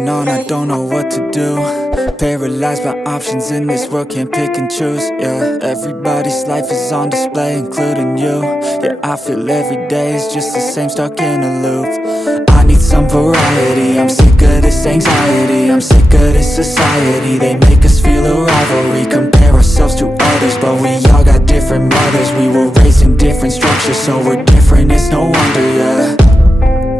going on, I don't know what to do. Paralyzed by options in this world, can't pick and choose. Yeah, everybody's life is on display, including you. Yeah, I feel every day is just the same, stuck in a loop. I need some variety, I'm sick of this anxiety, I'm sick of this society. They make us feel a rivalry, compare ourselves to others, but we all got different mothers. We were raised in different structures, so we're different, it's no wonder, yeah.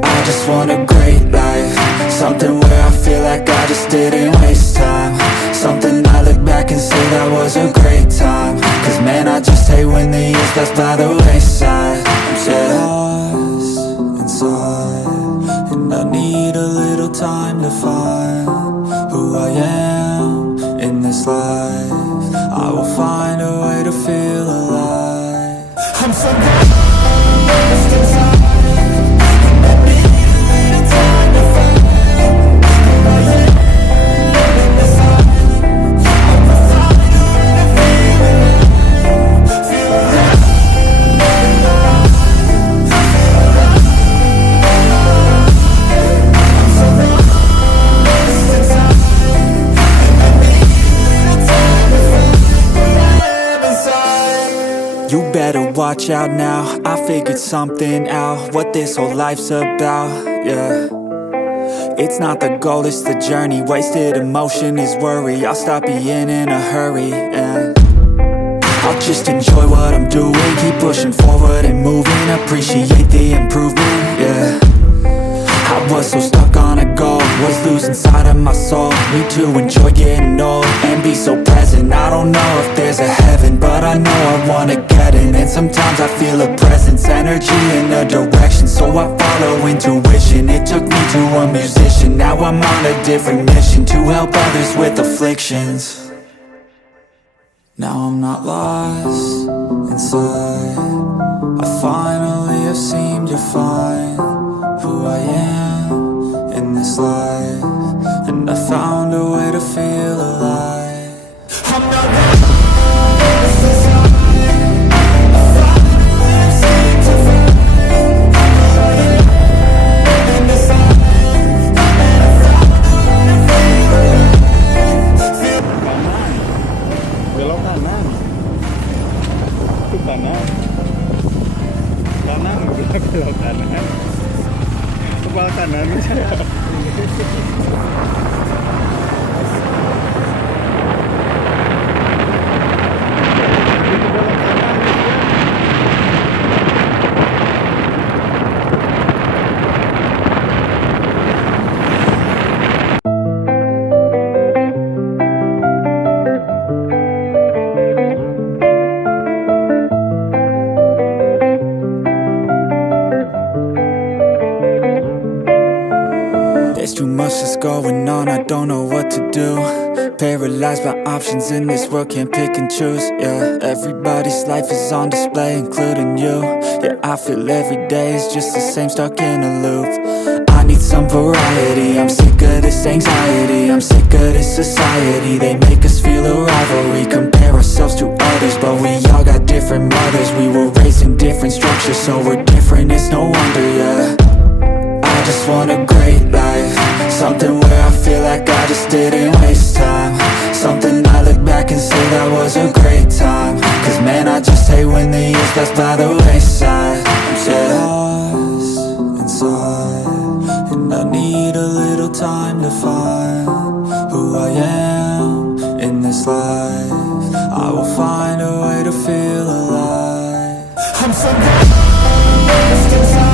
I just want a great life, something where I feel like I just didn't waste time, something I look back and say that was a great time. Cause man, I just hate when the years pass by the wayside. I'm so lost inside, and I need a little time to find who I am in this life. I will find a way to feel alive. I'm so lost inside. You better watch out now, I figured something out, what this whole life's about, yeah. It's not the goal, it's the journey, wasted emotion is worry. I'll stop being in a hurry, and I'll just enjoy what I'm doing, keep pushing forward and moving, appreciate the improvement, yeah. I was so stuck on a goal, was losing sight of my soul. Need to enjoy getting old and be so present. I don't know if there's a heaven, but I know I wanna get in. And sometimes I feel a presence, energy in a direction, so I follow intuition. It took me to a musician, now I'm on a different mission, to help others with afflictions. Now I'm not lost inside, I finally have seemed to find who I am in this life, and I found a way to feel alive. I'm not lost inside, I finally have seemed to find who I am in this life, and I found a way to feel alive. Belok kanan, itu kanan, belok kanan. Kepala kanan There's too much that's going on, I don't know what to do. Paralyzed by options in this world, can't pick and choose. Yeah, everybody's life is on display, including you. Yeah, I feel every day is just the same, stuck in a loop. I need some variety, I'm sick of this anxiety, I'm sick of this society. They make us feel a rivalry, compare ourselves to others, but we all got different mothers. We were raised in different structures, so we're different, it's no wonder, yeah. I just want a great life, something where I feel like I just didn't waste time, something I look back and say that was a great time. Cause man, I just hate when the years pass by the wayside. I'm so lost inside, and I need a little time to find who I am in this life. I will find a way to feel alive. I'm so lost inside.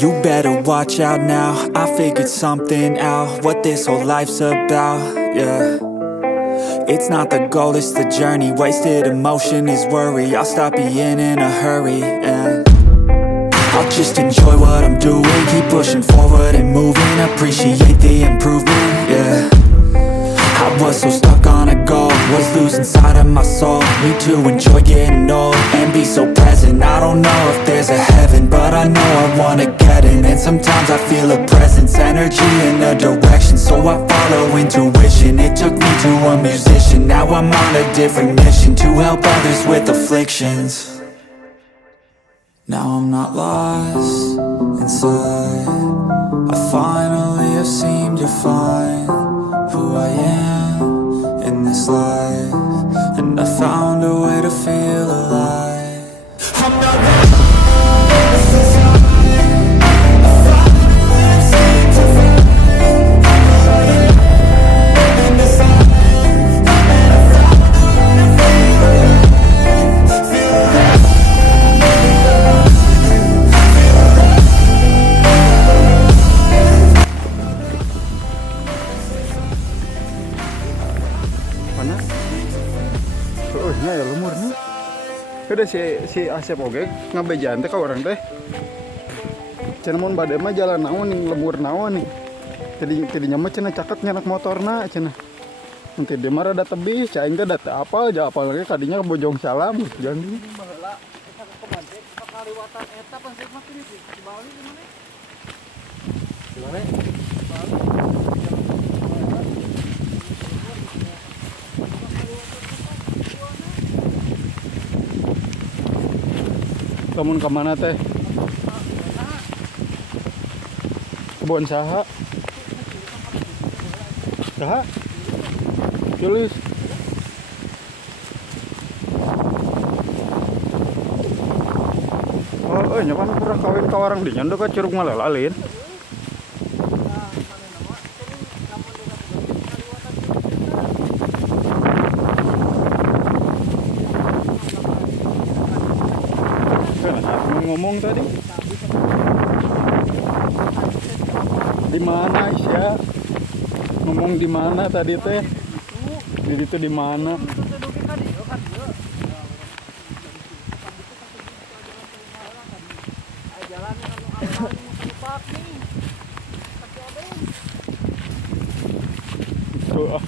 You better watch out now, I figured something out, what this whole life's about, yeah. It's not the goal, it's the journey, wasted emotion is worry. I'll stop being in a hurry, and I'll just enjoy what I'm doing, keep pushing forward and moving, appreciate the improvement, yeah. I was so stuck on a goal, was losing sight of my soul. Need to enjoy getting old and be so present. I don't know if there's a heaven, but I know I wanna get in. And sometimes I feel a presence, energy in a direction, so I follow intuition. It took me to a musician, now I'm on a different mission, to help others with afflictions. Now I'm not lost inside, I finally have seemed to find who I am in this life, and I found a way to feel alive. I'm not ya lemur nih. Udah si Asep oge ngabejaan teh ka orang teh. Cenah mun bade mah jalan naon nih lemur naon nih. Tidinya mah cenah caket nyanak motorna cenah. Nanti dia mah rada tebih, caing teh data apal ja apal lagi kadinya ke Bojong Salam jangan di. Baheula kita ke Kemante ka kaliwatan eta pansip mah kieu di Bali di mana? Di mana? Bali. Kamu kemana teh? Kebun saha? Saha? Tulis. Oh, nyapan pernah kawin ka orang di nyanda ka Curug Malelalin. Ngomong tadi di mana Isya? Ngomong di mana tadi teh? Di itu di mana?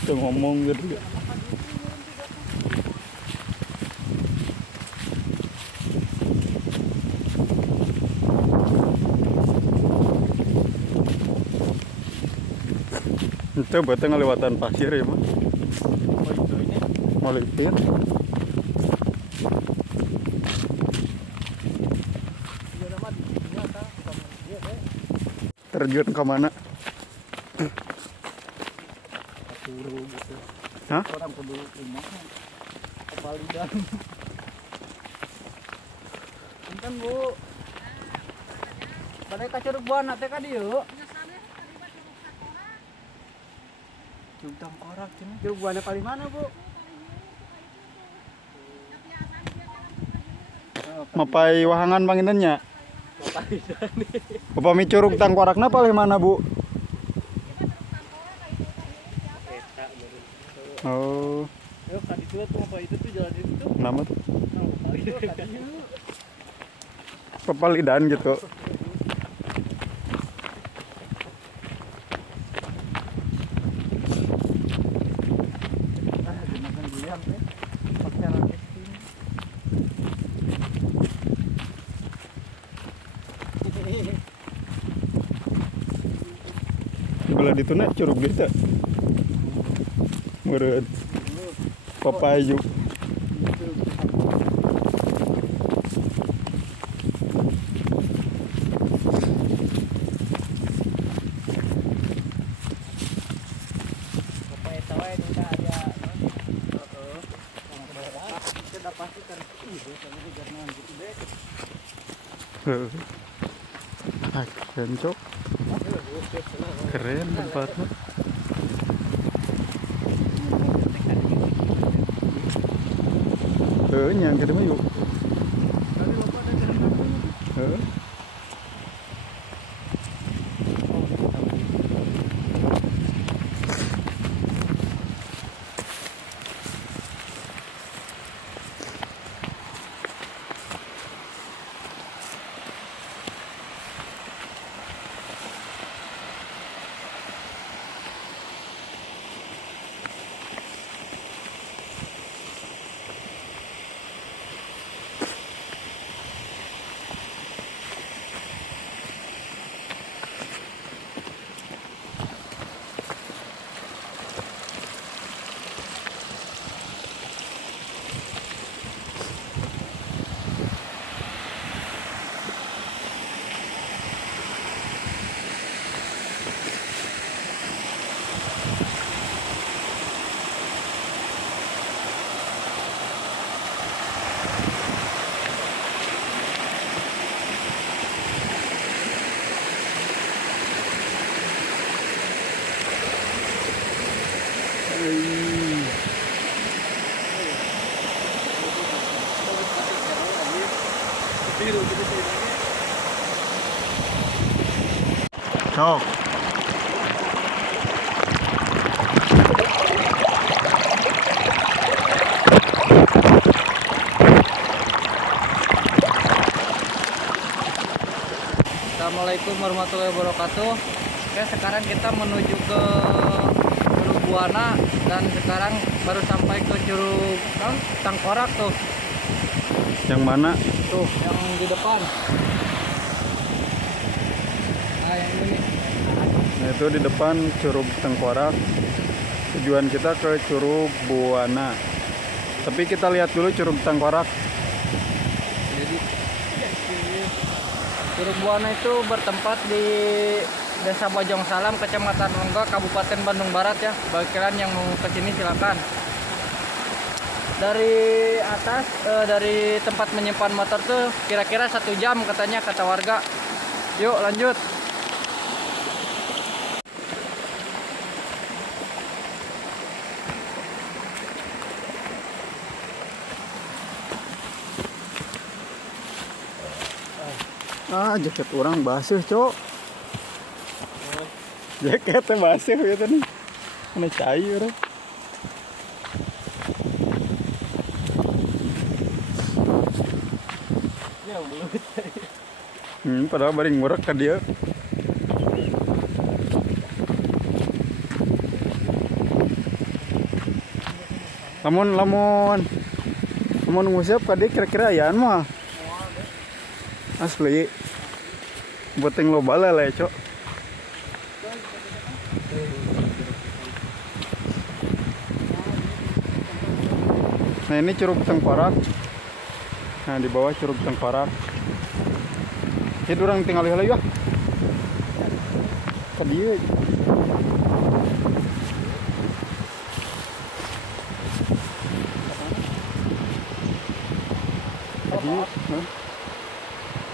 Tuh ngomong gitu. Itu buatnya ngelewatan pasir ya mah. Malipin. Terjun ke mana? Hah? Orang kudu rumah kepalidan. Punten Bu. Bade ka Curug Buana teh ka dieu. Curug Tangkorak cenah. Curug Buana kali mana, Bu? Mapai wahangan panginannya. Upami Curug Tangkorakna paling mana, Bu? Oh. Yo kadi tuh apa itu tuh jalan itu. Nama tuh? Kepalidan gitu. Belah dituna curug gitu. Meureun. Papayu. Keren cok, keren tempatnya. Nyang ke mah yuk. Sok. Assalamualaikum warahmatullahi wabarakatuh. Oke, sekarang kita menuju ke Curug Buana dan sekarang baru sampai ke Curug Tangkorak tuh. Yang mana? Tuh, yang di depan. Nah, yang ini. Nah, itu di depan Curug Tengkorak. Tujuan kita ke Curug Buana. Tapi kita lihat dulu Curug Tengkorak. Jadi Curug Buana itu bertempat di Desa Bojong Salam, Kecamatan Rongga, Kabupaten Bandung Barat ya. Bagi kalian yang mau ke sini silakan. Dari atas, dari tempat menyimpan motor tuh kira-kira 1 jam katanya kata warga. Yuk lanjut. Jaket orang basuh, Cok. Jaketnya basuh gitu nih. Mana cair. Ya belum. Padahal baring ngurek kan dia. Lamun ngusap ka dia kira-kira ayaan mah. Asli. Boteng lo bala lah ya, Cok. Nah, ini Curug Tengkorak. Nah, di bawah Curug Tengkorak. Jadi orang tinggal lagi ya. Ke dia.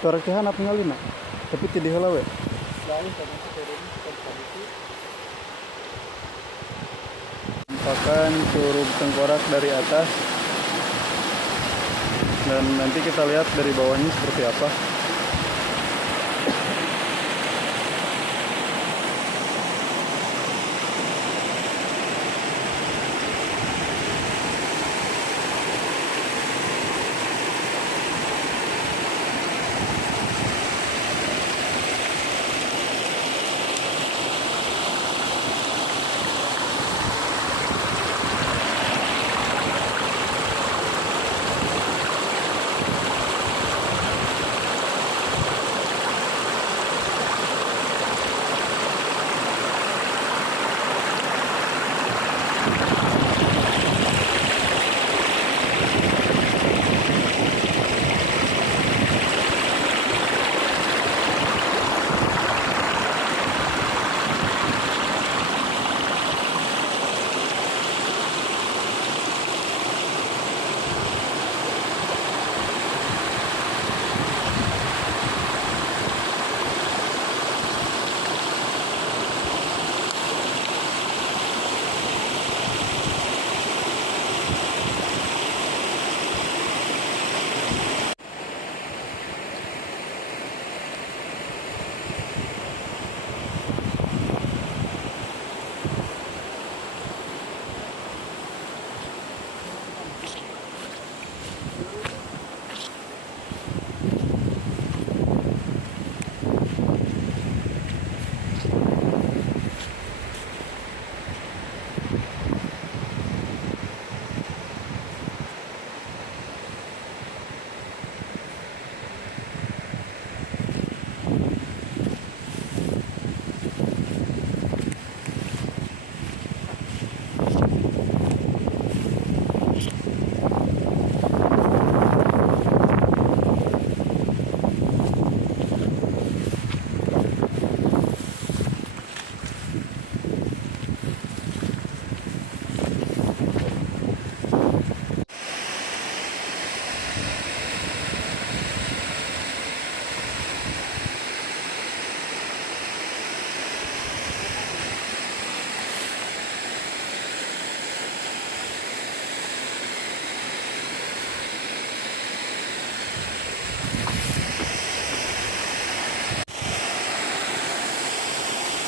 Torekehan apa ngalina? Tapi tidak halau ya. Nampakkan Curug Tengkorak dari atas. Dan nanti kita lihat dari bawahnya seperti apa.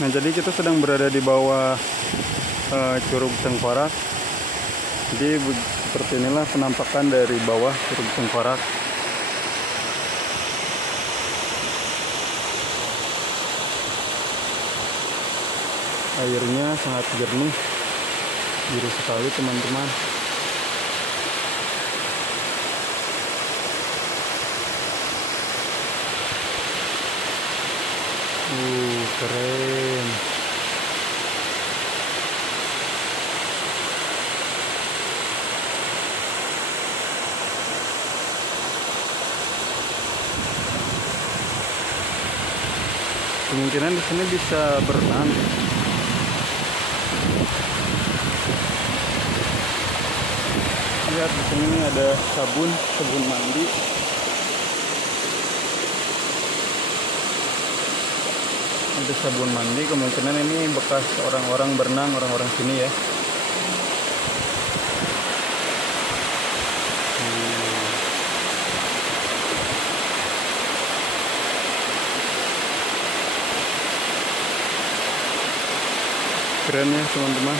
Nah, jadi kita sedang berada di bawah Curug Tengkorak. Jadi seperti inilah penampakan dari bawah Curug Tengkorak. Airnya sangat jernih, biru sekali teman-teman. Keren. Kemungkinan di sini bisa berenang. Lihat di sini ada sabun mandi. Ada sabun mandi, kemungkinan ini bekas orang-orang berenang, orang-orang sini ya. Keren ya teman-teman.